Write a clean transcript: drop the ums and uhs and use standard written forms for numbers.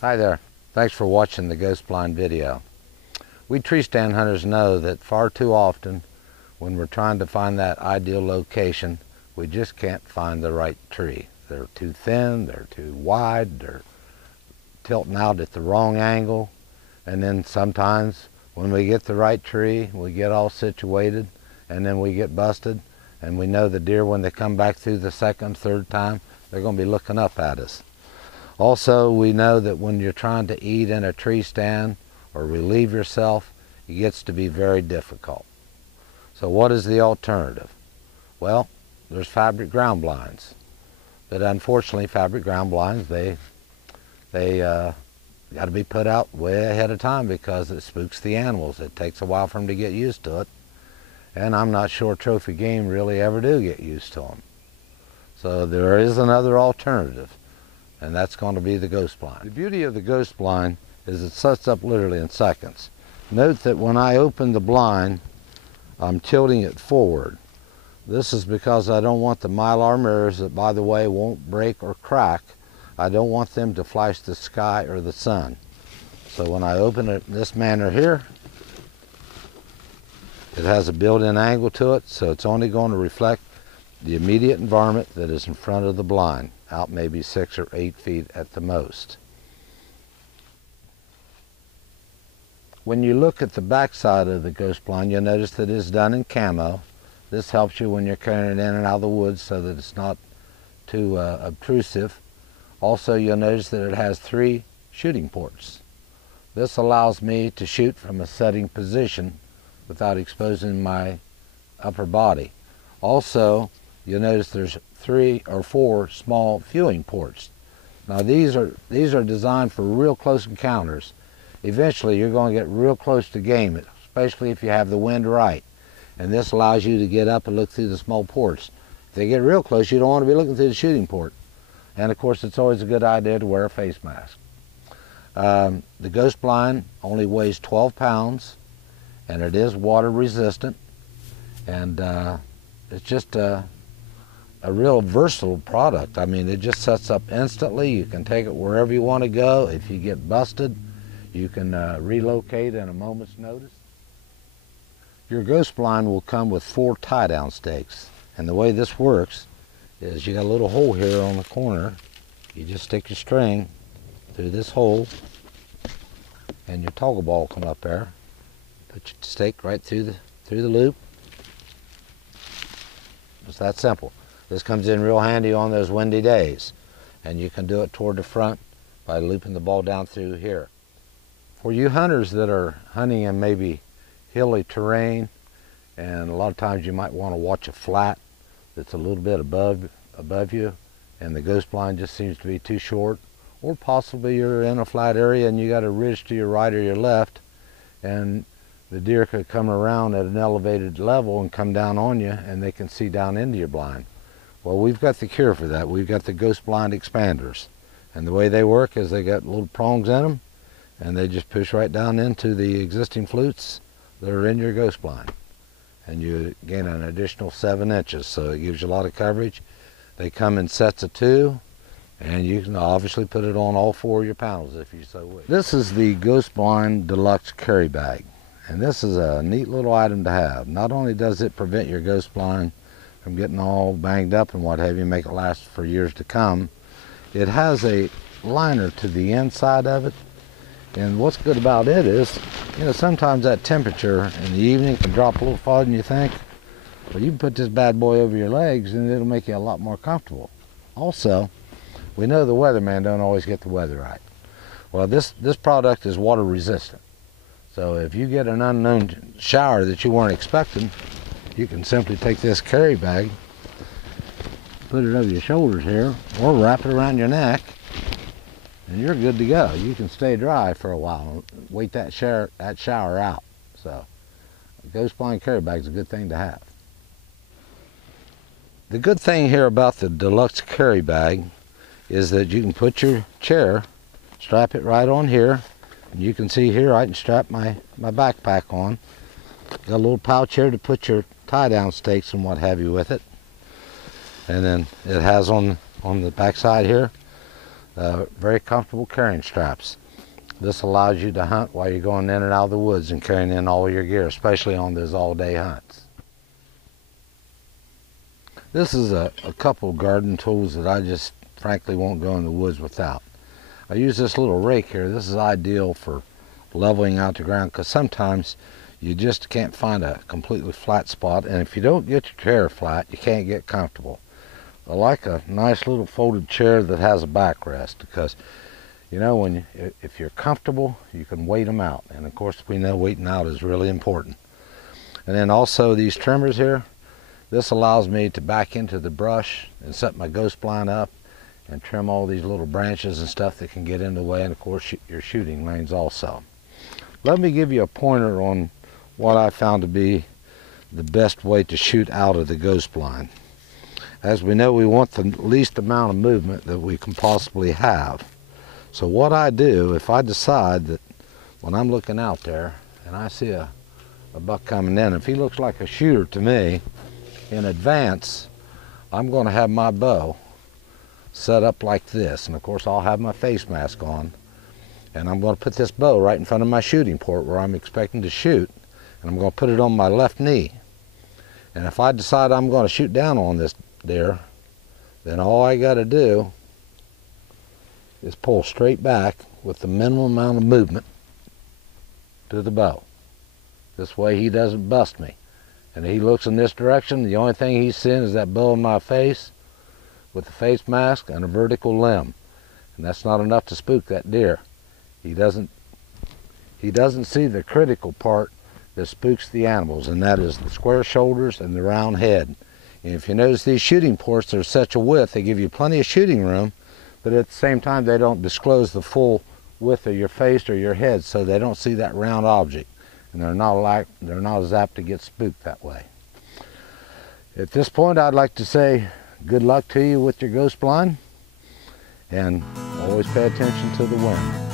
Hi there. Thanks for watching the Ghostblind video. We tree stand hunters know that far too often when we're trying to find that ideal location, we just can't find the right tree. They're too thin, they're too wide, they're tilting out at the wrong angle, and then sometimes when we get the right tree, we get all situated and then we get busted, and we know the deer, when they come back through the second, third time, they're going to be looking up at us. Also, we know that when you're trying to eat in a tree stand or relieve yourself, it gets to be very difficult. So what is the alternative? Well, there's fabric ground blinds. But unfortunately, fabric ground blinds, they got to be put out way ahead of time because it spooks the animals. It takes a while for them to get used to it. And I'm not sure trophy game really ever do get used to them. So there is another alternative, and that's going to be the Ghostblind. The beauty of the Ghostblind is it sets up literally in seconds. Note that when I open the blind, I'm tilting it forward. This is because I don't want the mylar mirrors, that by the way won't break or crack, I don't want them to flash the sky or the sun. So when I open it in this manner here, it has a built-in angle to it, so it's only going to reflect the immediate environment that is in front of the blind, out maybe 6 or 8 feet at the most. When you look at the back side of the Ghostblind, you'll notice that it is done in camo. This helps you when you're carrying it in and out of the woods so that it's not too obtrusive. Also, you'll notice that it has 3 shooting ports. This allows me to shoot from a setting position without exposing my upper body. Also, you'll notice there's 3 or 4 small viewing ports. Now these are designed for real close encounters. Eventually you're going to get real close to game, especially if you have the wind right. And this allows you to get up and look through the small ports. If they get real close, you don't want to be looking through the shooting port. And of course, it's always a good idea to wear a face mask. The Ghostblind only weighs 12 pounds, and it is water resistant. And it's just a real versatile product. I mean, it just sets up instantly. You can take it wherever you want to go. If you get busted, you can relocate in a moment's notice. Your Ghostblind will come with 4 tie-down stakes. And the way this works is you got a little hole here on the corner. You just stick your string through this hole, and your toggle ball will come up there. Put your stake right through the loop. It's that simple. This comes in real handy on those windy days, and you can do it toward the front by looping the ball down through here. For you hunters that are hunting in maybe hilly terrain, and a lot of times you might want to watch a flat that's a little bit above you, and the Ghostblind just seems to be too short, or possibly you're in a flat area and you got a ridge to your right or your left, and the deer could come around at an elevated level and come down on you, and they can see down into your blind. Well, we've got the cure for that. We've got the Ghostblind expanders, and the way they work is they got little prongs in them, and they just push right down into the existing flutes that are in your Ghostblind, and you gain an additional 7 inches, so it gives you a lot of coverage. They come in sets of 2, and you can obviously put it on all 4 of your panels if you so wish. This is the Ghostblind Deluxe Carry Bag, and this is a neat little item to have. Not only does it prevent your Ghostblind from getting all banged up and what have you, make it last for years to come, it has a liner to the inside of it. And what's good about it is, you know, sometimes that temperature in the evening can drop a little farther than you think. But you can put this bad boy over your legs and it'll make you a lot more comfortable. Also, we know the weatherman don't always get the weather right. Well, this product is water resistant. So if you get an unknown shower that you weren't expecting, you can simply take this carry bag, put it over your shoulders here, or wrap it around your neck, and you're good to go. You can stay dry for a while and wait that shower out. So a Ghostblind carry bag is a good thing to have. The good thing here about the Deluxe Carry Bag is that you can put your chair, strap it right on here, and you can see here I can strap my backpack on. Got a little pouch here to put your tie-down stakes and what have you with it. And then it has on the back side here Very comfortable carrying straps. This allows you to hunt while you're going in and out of the woods and carrying in all your gear, especially on those all-day hunts. This is a couple garden tools that I just frankly won't go in the woods without. I use this little rake here. This is ideal for leveling out the ground because sometimes you just can't find a completely flat spot, and if you don't get your chair flat, you can't get comfortable. I like a nice little folded chair that has a backrest because, you know, if you're comfortable, you can weight them out, and of course we know weighting out is really important. And then also these trimmers here, this allows me to back into the brush and set my ghost blind up and trim all these little branches and stuff that can get in the way, and of course your shooting lanes also. Let me give you a pointer on what I found to be the best way to shoot out of the ghost blind. As we know, we want the least amount of movement that we can possibly have. So what I do, if I decide that when I'm looking out there and I see a buck coming in, if he looks like a shooter to me, in advance, I'm going to have my bow set up like this. And of course I'll have my face mask on. And I'm going to put this bow right in front of my shooting port where I'm expecting to shoot. And I'm going to put it on my left knee. And if I decide I'm going to shoot down on this deer, then all I got to do is pull straight back with the minimum amount of movement to the bow. This way he doesn't bust me. And he looks in this direction, the only thing he's seeing is that bow in my face with a face mask and a vertical limb. And that's not enough to spook that deer. He doesn't see the critical part that spooks the animals, and that is the square shoulders and the round head. And if you notice, these shooting ports are such a width, they give you plenty of shooting room, but at the same time they don't disclose the full width of your face or your head, so they don't see that round object. And they're not as apt to get spooked that way. At this point, I'd like to say good luck to you with your ghost blind, and always pay attention to the wind.